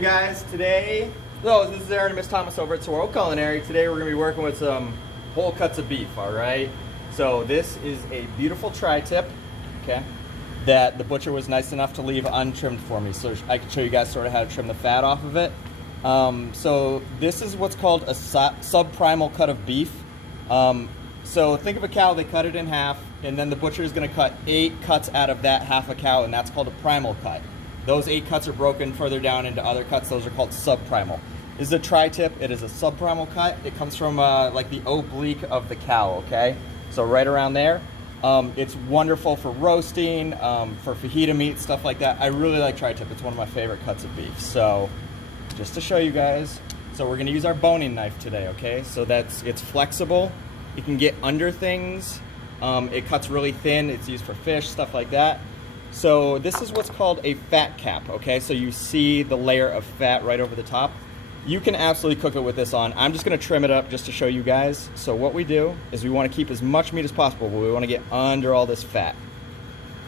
Guys, today, this is Aaron and Miss Thomas over at Sorrel Culinary. Today we're going to be working with some whole cuts of beef, alright? So this is a beautiful tri-tip, okay, that the butcher was nice enough to leave untrimmed for me. So I can show you guys sort of how to trim the fat off of it. So this is what's called a subprimal cut of beef. So think of a cow, they cut it in half, and then the butcher is going to cut 8 cuts out of that half a cow, and that's called a primal cut. Those 8 cuts are broken further down into other cuts. Those are called subprimal. This is a tri-tip. It is a subprimal cut. It comes from like the oblique of the cow, okay? So right around there. It's wonderful for roasting, for fajita meat, stuff like that. I really like tri-tip. It's one of my favorite cuts of beef. So just to show you guys, so we're going to use our boning knife today, okay? So it's flexible. You can get under things. It cuts really thin. It's used for fish, stuff like that. So this is what's called a fat cap, okay? So you see the layer of fat right over the top. You can absolutely cook it with this on. I'm just gonna trim it up just to show you guys. So what we do is we wanna keep as much meat as possible, but we wanna get under all this fat.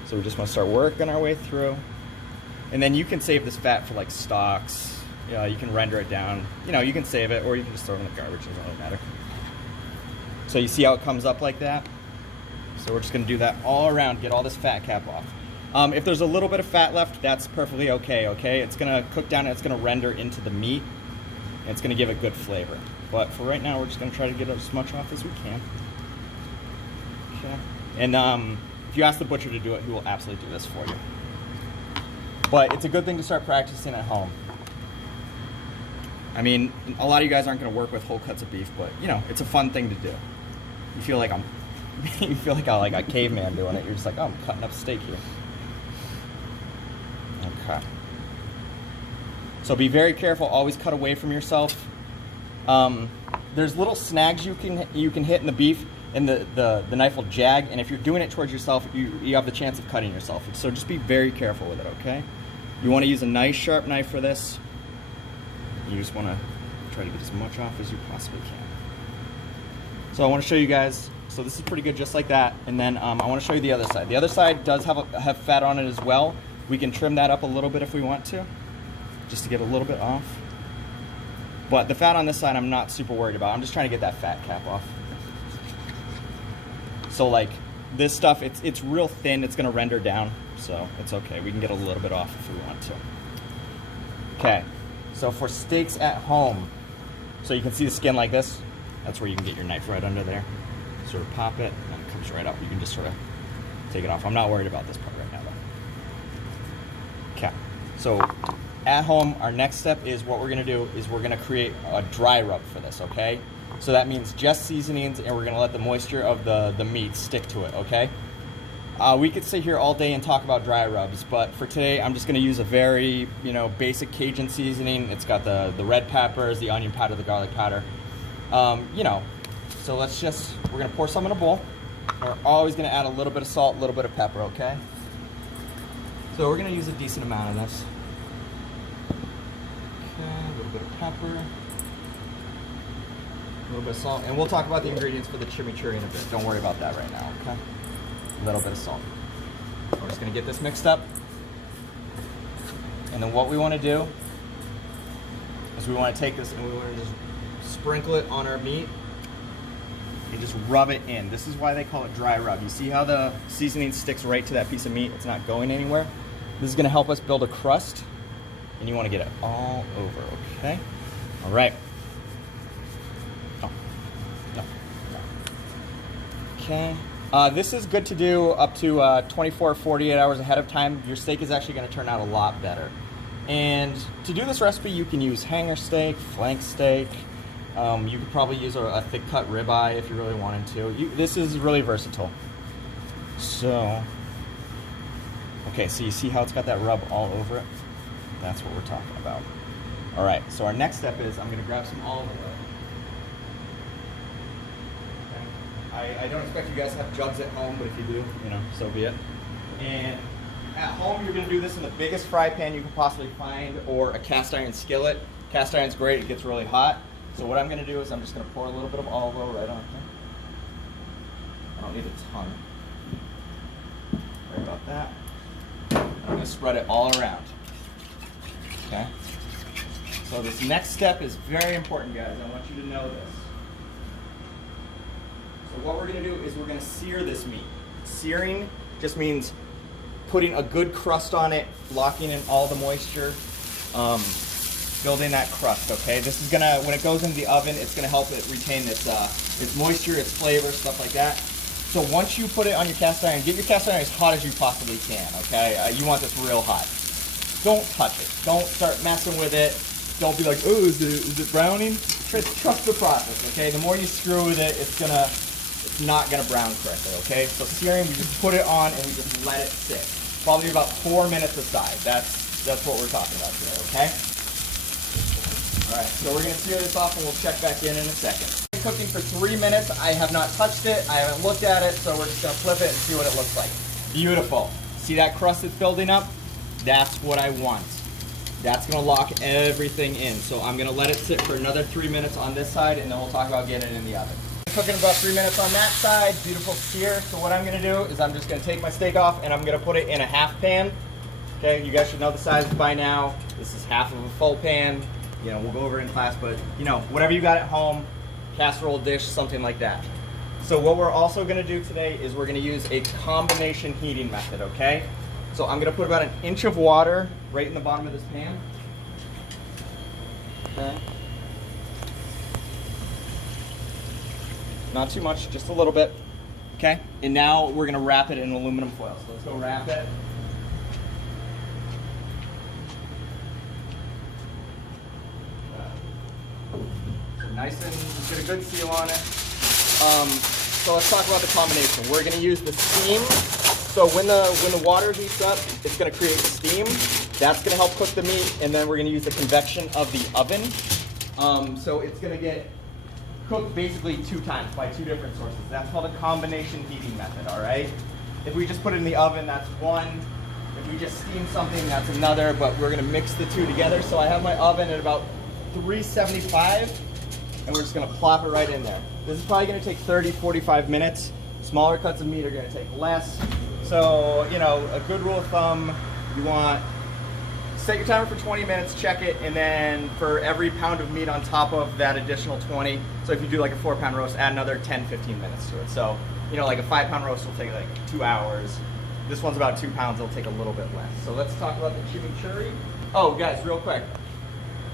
So we just wanna start working our way through. And then you can save this fat for like stocks. You know, you can render it down. You know, you can save it or you can just throw it in the garbage, doesn't really matter. So you see how it comes up like that? So we're just gonna do that all around, get all this fat cap off. If there's a little bit of fat left, that's perfectly okay, okay? It's gonna cook down and it's gonna render into the meat, and it's gonna give it good flavor. But for right now, we're just gonna try to get as much off as we can. Okay. And if you ask the butcher to do it, he will absolutely do this for you. But it's a good thing to start practicing at home. I mean, a lot of you guys aren't gonna work with whole cuts of beef, but you know, it's a fun thing to do. You feel like you feel like a caveman doing it. You're just like, oh, I'm cutting up steak here. Okay. So be very careful. Always cut away from yourself. There's little snags you can hit in the beef, and the knife will jag. And if you're doing it towards yourself, you have the chance of cutting yourself. So just be very careful with it. Okay. You want to use a nice sharp knife for this. You just want to try to get as much off as you possibly can. So I want to show you guys. So this is pretty good, just like that. And then I want to show you the other side. The other side does have fat on it as well. We can trim that up a little bit if we want to, just to get a little bit off. But the fat on this side I'm not super worried about. I'm just trying to get that fat cap off. So like this stuff, it's real thin. It's gonna render down, so it's okay. We can get a little bit off if we want to. Okay, so for steaks at home, so you can see the skin like this. That's where you can get your knife right under there. Sort of pop it, and it comes right up. You can just sort of take it off. I'm not worried about this part right now, though. Okay, so at home, our next step is what we're gonna do is we're gonna create a dry rub for this, okay? So that means just seasonings, and we're gonna let the moisture of the meat stick to it, okay? We could sit here all day and talk about dry rubs, but for today, I'm just gonna use a very, basic Cajun seasoning. It's got the red peppers, the onion powder, the garlic powder, So we're gonna pour some in a bowl. We're always gonna add a little bit of salt, a little bit of pepper, okay? So we're gonna use a decent amount of this. Okay, a little bit of pepper, a little bit of salt, and we'll talk about the ingredients for the chimichurri in a bit. Don't worry about that right now, okay? A little bit of salt. We're just gonna get this mixed up. And then what we wanna do is we wanna take this and we wanna just sprinkle it on our meat and just rub it in. This is why they call it dry rub. You see how the seasoning sticks right to that piece of meat? It's not going anywhere. This is gonna help us build a crust, and you wanna get it all over, okay? All right. No. Okay. This is good to do up to 24, 48 hours ahead of time. Your steak is actually gonna turn out a lot better. And to do this recipe, you can use hanger steak, flank steak. You could probably use a thick cut ribeye if you really wanted to. This is really versatile. So, okay, so you see how it's got that rub all over it? That's what we're talking about. All right, so our next step is I'm gonna grab some olive oil. Okay. I don't expect you guys to have jugs at home, but if you do, so be it. And at home, you're gonna do this in the biggest fry pan you can possibly find, or a cast iron skillet. Cast iron's great, it gets really hot. So what I'm gonna do is I'm just gonna pour a little bit of olive oil right on here. I don't need a ton. Sorry about that. I'm gonna spread it all around. Okay? So this next step is very important, guys. I want you to know this. So what we're going to do is we're going to sear this meat. Searing just means putting a good crust on it, locking in all the moisture, building that crust, okay? This is gonna, when it goes into the oven, it's gonna help it retain its moisture, its flavor, stuff like that. So once you put it on your cast iron, get your cast iron as hot as you possibly can, okay? You want this real hot. Don't touch it. Don't start messing with it. Don't be like, oh, is it browning? Trust the process, okay? The more you screw with it, it's not gonna brown correctly, okay? So searing, we just put it on and we just let it sit. Probably about 4 minutes aside. That's what we're talking about today, okay? All right, so we're gonna sear this off and we'll check back in a second. It's been cooking for 3 minutes. I have not touched it. I haven't looked at it, so we're just gonna flip it and see what it looks like. Beautiful. See that crust that's building up? That's what I want. That's gonna lock everything in. So I'm gonna let it sit for another 3 minutes on this side, and then we'll talk about getting it in the oven. Cooking about 3 minutes on that side, beautiful sear. So what I'm gonna do is I'm just gonna take my steak off and I'm gonna put it in a half pan. Okay, you guys should know the sizes by now. This is half of a full pan. You know, we'll go over it in class, but you know, whatever you got at home, casserole dish, something like that. So what we're also gonna do today is we're gonna use a combination heating method, okay? So I'm gonna put about 1 inch of water right in the bottom of this pan. Okay. Not too much, just a little bit. Okay, and now we're gonna wrap it in aluminum foil. So let's go wrap it. So nice and get a good seal on it. So let's talk about the combination. We're gonna use the steam. So when the water heats up, it's gonna create steam. That's gonna help cook the meat, and then we're gonna use the convection of the oven. So it's gonna get cooked basically 2 times by 2 different sources. That's called a combination heating method, all right? If we just put it in the oven, that's one. If we just steam something, that's another, but we're gonna mix the 2 together. So I have my oven at about 375, and we're just gonna plop it right in there. This is probably gonna take 30, 45 minutes. Smaller cuts of meat are gonna take less. So, you know, a good rule of thumb, you want, set your timer for 20 minutes, check it, and then for every pound of meat on top of that additional 20, so if you do like a 4-pound roast, add another 10, 15 minutes to it. So, you know, like a 5-pound roast will take like 2 hours. This one's about 2 pounds, it'll take a little bit less. So let's talk about the chimichurri. Oh, guys, real quick.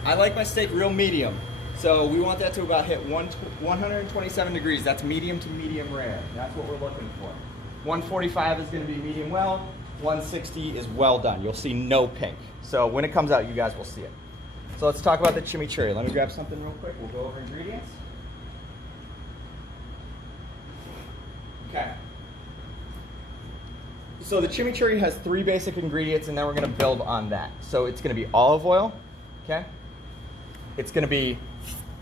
I like my steak real medium. So we want that to about hit 127 degrees. That's medium to medium rare. That's what we're looking for. 145 is gonna be medium well. 160 is well done. You'll see no pink. So when it comes out, you guys will see it. So let's talk about the chimichurri. Let me grab something real quick. We'll go over ingredients. Okay. So the chimichurri has 3 basic ingredients, and then we're gonna build on that. So it's gonna be olive oil, okay? It's gonna be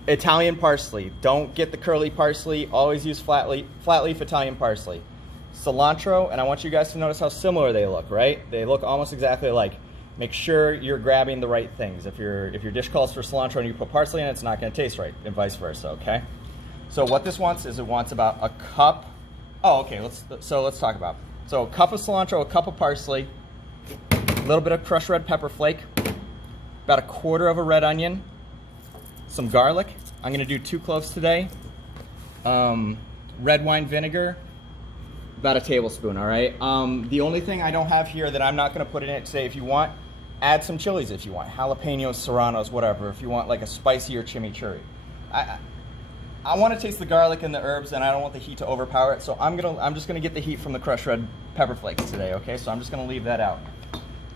Italian parsley. Don't get the curly parsley. Always use flat leaf Italian parsley. Cilantro, and I want you guys to notice how similar they look, right? They look almost exactly alike. Make sure you're grabbing the right things. If your dish calls for cilantro and you put parsley in it, it's not going to taste right, and vice versa, okay? So what this wants is it wants about a cup. Oh, okay, let's talk about. So a cup of cilantro, a cup of parsley, a little bit of crushed red pepper flake, about 1/4 of a red onion, some garlic. I'm going to do 2 cloves today. Red wine vinegar, about a tablespoon, all right? The only thing I don't have here that I'm not gonna put in it today, if you want, add some chilies if you want, jalapenos, serranos, whatever, if you want like a spicier chimichurri. I wanna taste the garlic and the herbs, and I don't want the heat to overpower it, so I'm just gonna get the heat from the crushed red pepper flakes today, okay? So I'm just gonna leave that out.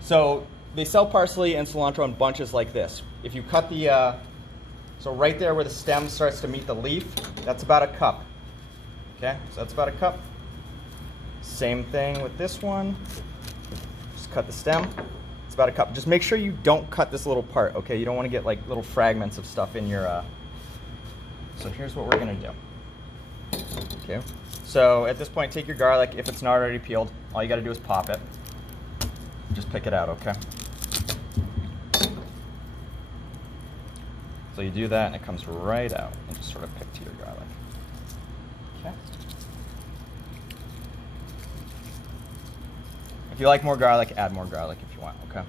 So they sell parsley and cilantro in bunches like this. If you cut the, so right there where the stem starts to meet the leaf, that's about a cup, okay? So that's about a cup. Same thing with this one. Just cut the stem. It's about a cup. Just make sure you don't cut this little part, okay? You don't want to get like little fragments of stuff in your, So here's what we're gonna do. Okay. So at this point, take your garlic. If it's not already peeled, all you gotta do is pop it. Just pick it out, okay? So you do that and it comes right out, and just sort of pick to your garlic. Okay. If you like more garlic, add more garlic if you want, okay?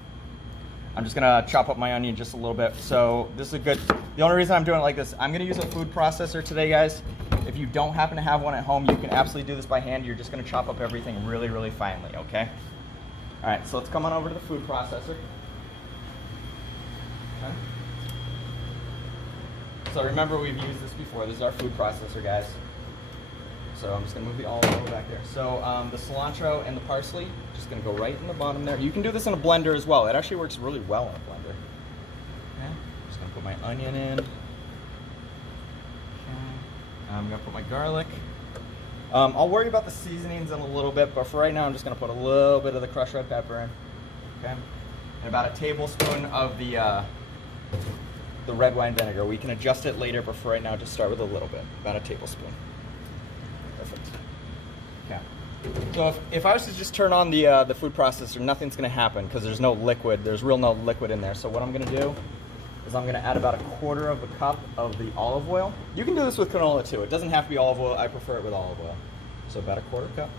I'm just gonna chop up my onion just a little bit. So this is a good, the only reason I'm doing it like this, I'm gonna use a food processor today, guys. If you don't happen to have one at home, you can absolutely do this by hand. You're just gonna chop up everything really, really finely, okay? All right, so let's come on over to the food processor. Okay. So remember, we've used this before. This is our food processor, guys. So I'm just gonna move the olive oil back there. So the cilantro and the parsley, just gonna go right in the bottom there. You can do this in a blender as well. It actually works really well in a blender. Okay. Just gonna put my onion in. Okay. I'm gonna put my garlic. I'll worry about the seasonings in a little bit, but for right now, I'm just gonna put a little bit of the crushed red pepper in. Okay. And about a tablespoon of the red wine vinegar. We can adjust it later, but for right now, just start with a little bit, about a tablespoon. Perfect. Okay. So if I was to just turn on the food processor, nothing's gonna happen because there's no liquid. There's no liquid in there. So what I'm gonna do is I'm gonna add about a quarter of a cup of the olive oil. You can do this with canola too. It doesn't have to be olive oil. I prefer it with olive oil. So about a quarter cup.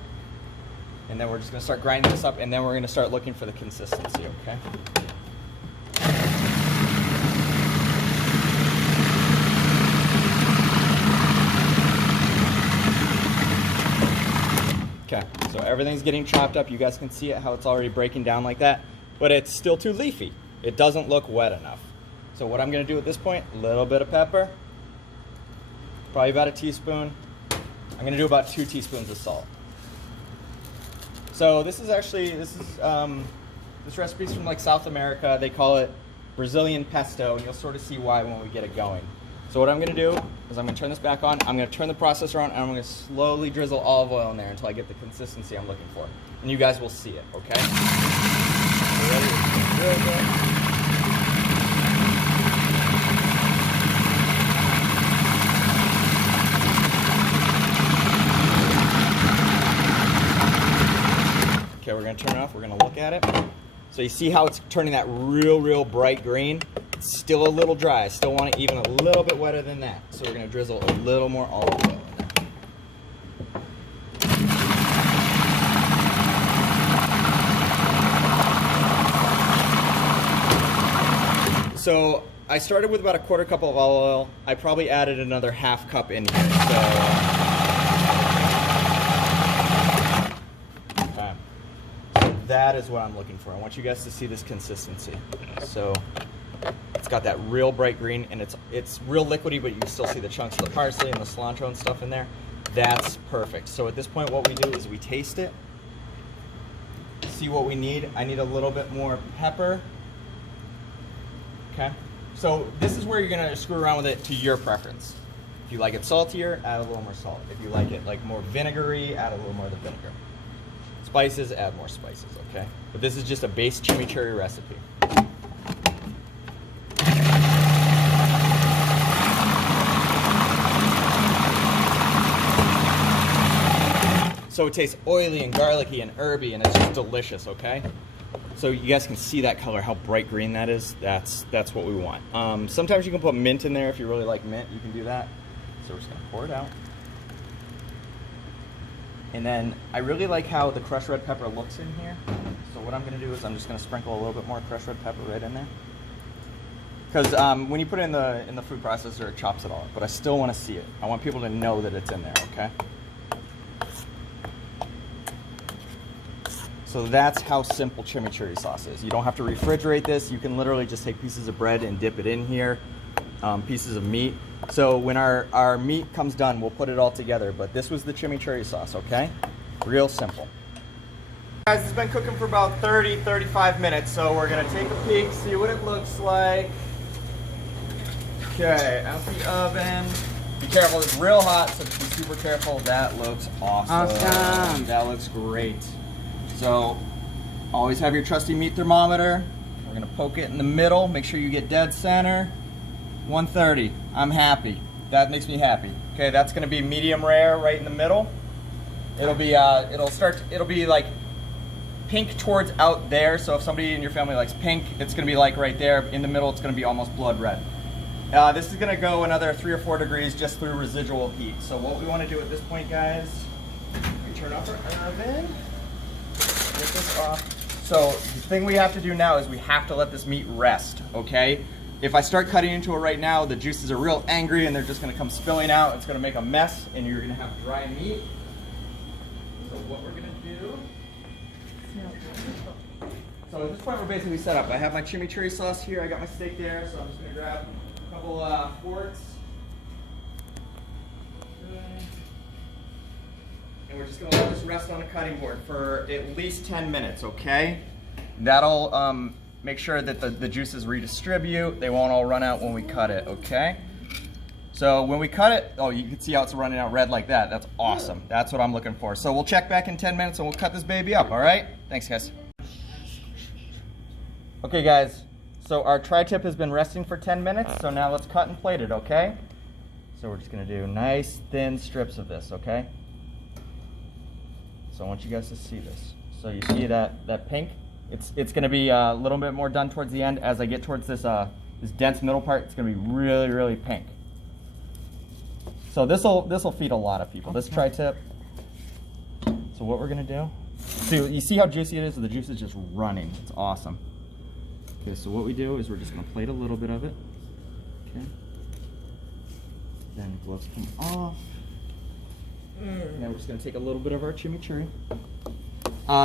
And then we're just gonna start grinding this up, and then we're gonna start looking for the consistency, okay? Okay, so everything's getting chopped up. You guys can see it, how it's already breaking down like that, but it's still too leafy. It doesn't look wet enough. So what I'm gonna do at this point, a little bit of pepper, probably about a teaspoon. I'm gonna do about 2 teaspoons of salt. So this recipe's from like South America. They call it Brazilian pesto, and you'll sort of see why when we get it going. So what I'm gonna do is I'm gonna turn this back on, I'm gonna turn the processor on, and I'm gonna slowly drizzle olive oil in there until I get the consistency I'm looking for. And you guys will see it, okay? Okay, we're gonna turn it off, we're gonna look at it. So you see how it's turning that real bright green? It's still a little dry. I still want it even a little bit wetter than that. So we're gonna drizzle a little more olive oil in there. So I started with about a quarter cup of olive oil. I probably added another half cup in here. So that is what I'm looking for. I want you guys to see this consistency. So it's got that real bright green, and it's real liquidy, but you can still see the chunks of the parsley and the cilantro and stuff in there. That's perfect. So at this point, what we do is we taste it, see what we need. I need a little bit more pepper. Okay. So this is where you're gonna screw around with it to your preference. If you like it saltier, add a little more salt. If you like it like more vinegary, add a little more of the vinegar. Spices, add more spices, okay? But this is just a base chimichurri recipe. So it tastes oily and garlicky and herby, and it's just delicious, okay? So you guys can see that color, how bright green that is. That's what we want. Sometimes you can put mint in there if you really like mint. You can do that. So we're just gonna pour it out. And then I really like how the crushed red pepper looks in here. So what I'm gonna do is I'm just gonna sprinkle a little bit more crushed red pepper right in there. Because when you put it in the food processor, it chops it all up. But I still wanna see it. I want people to know that it's in there, okay? So that's how simple chimichurri sauce is. You don't have to refrigerate this. You can literally just take pieces of bread and dip it in here, pieces of meat. So when our meat comes done, we'll put it all together. But this was the chimichurri sauce, okay? Real simple. Guys, it's been cooking for about 30-35 minutes, so we're gonna take a peek, see what it looks like. Okay, out the oven. Be careful, it's real hot, so just be super careful. That looks awesome. That looks great. So always have your trusty meat thermometer. We're gonna poke it in the middle. Make sure you get dead center. 130. I'm happy. That makes me happy. Okay, that's gonna be medium rare right in the middle. It'll be it'll be like pink towards out there. So if somebody in your family likes pink, it's gonna be like right there. In the middle, it's gonna be almost blood red. This is gonna go another 3 or 4 degrees just through residual heat. So what we wanna do at this point, guys, we turn off our oven. Get this off So the thing we have to do now is we have to let this meat rest, okay? If I start cutting into it right now, the juices are real angry and they're just gonna come spilling out. It's gonna make a mess and you're gonna have dry meat. So what we're gonna do, so at this point we're basically set up. I have my chimichurri sauce here, I got my steak there, so I'm just gonna grab a couple forks. And we're just gonna let this rest on the cutting board for at least 10 minutes, okay? That'll make sure that the juices redistribute. They won't all run out when we cut it, okay? So when we cut it, oh, you can see how it's running out red like that. That's awesome. That's what I'm looking for. So we'll check back in 10 minutes and we'll cut this baby up, all right? Thanks, guys. Okay, guys. So our tri-tip has been resting for 10 minutes, so now let's cut and plate it, okay? So we're just gonna do nice thin strips of this, okay? So I want you guys to see this. So you see that pink? It's going to be a little bit more done towards the end. As I get towards this this dense middle part, it's going to be really, really pink. So this'll feed a lot of people. This tri-tip. So what we're going to do? So you see how juicy it is? The juice is just running. It's awesome. Okay, so what we do is we're just going to plate a little bit of it. Okay. Then the gloves come off. Now we're just going to take a little bit of our chimichurri.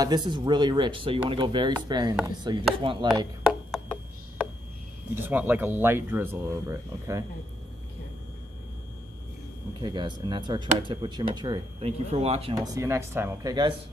This is really rich, so you want to go very sparingly. So you just want like a light drizzle over it, okay? Okay, guys, and that's our tri-tip with chimichurri. Thank you for watching. We'll see you next time, okay, guys?